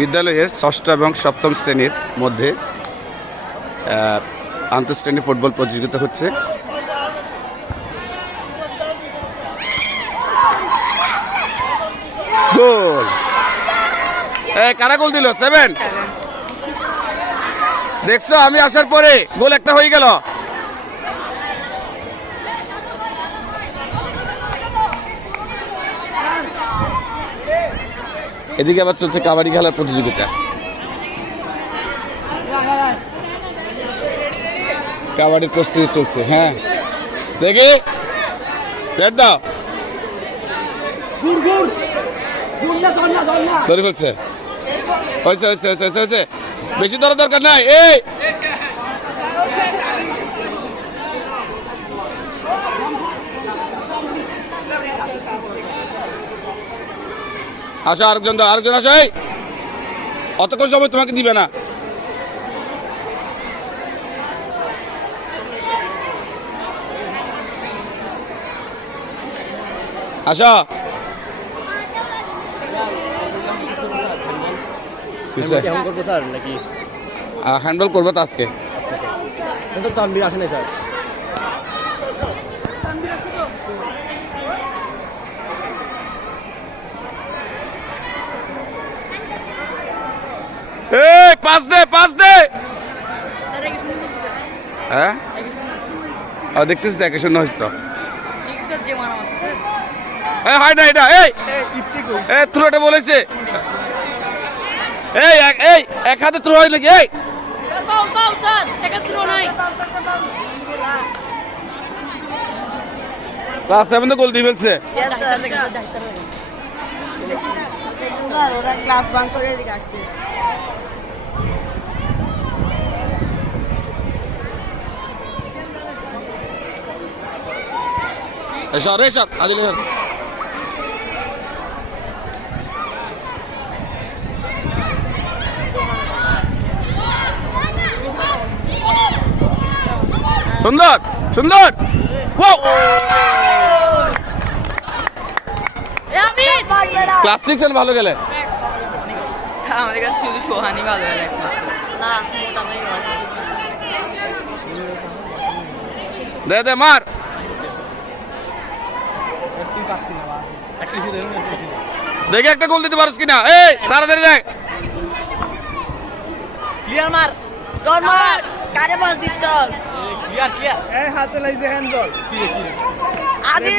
বিদ্যালয়ের ষষ্ঠ এবং সপ্তম শ্রেণীর মধ্যে আন্তঃশ্রেণী ফুটবল প্রতিযোগিতা হচ্ছে। গোল! কারা গোল দিল? 7। দেখছো, আমি আসার পরে গোল একটা হয়ে গেল। এদিকে আবার চলছে কাবাডি খেলার প্রতিযোগিতা। কাবাডির প্রস্তুতি চলছে। হ্যাঁ, দেখি রেড দাও, ধরে ফেলছে। হয়েছে হয়েছে হয়েছে হয়েছে হয়েছে, বেশি ধরা দরকার নাই। এই আসো, আরেকজন দাও, আরেকজন আসো। এই অতক্ষণ সময় তোমাকে দিবে না। আসো, হ্যান্ডবল করবো তো আজকে। তানভীর আসে নাই স্যার। এই পাস দে, পাস দে। হ্যাঁ, দেখতেছি তো, একে শূন্য হয়েছে তো। হয় না এটা। এই থ্রোটা বলেছে। এই এক হাতে থ্রো হয় নাকি? এই ক্লাস 7 তো গোল দিয়ে ফেলছে। ক্লাস বাঙ্ক করে এদিকে আসছে। সর রে, সর আদিল, সর। সুন্দর সুন্দর। ক্লাস 6 ভালো গেলে আমাদের কাছে শুধু সোহানি ভালো গেলে দে দে, মার। দেখে একটা গোল দিতে পারছ কিনা? এই তাড়াতাড়ি দেখ। ক্লিয়ার মার, তোর মার কারে বল দিচ্ছ? Clear clear. এই হাতে লাগছে হ্যান্ডবল। কি রে কি রে? আদি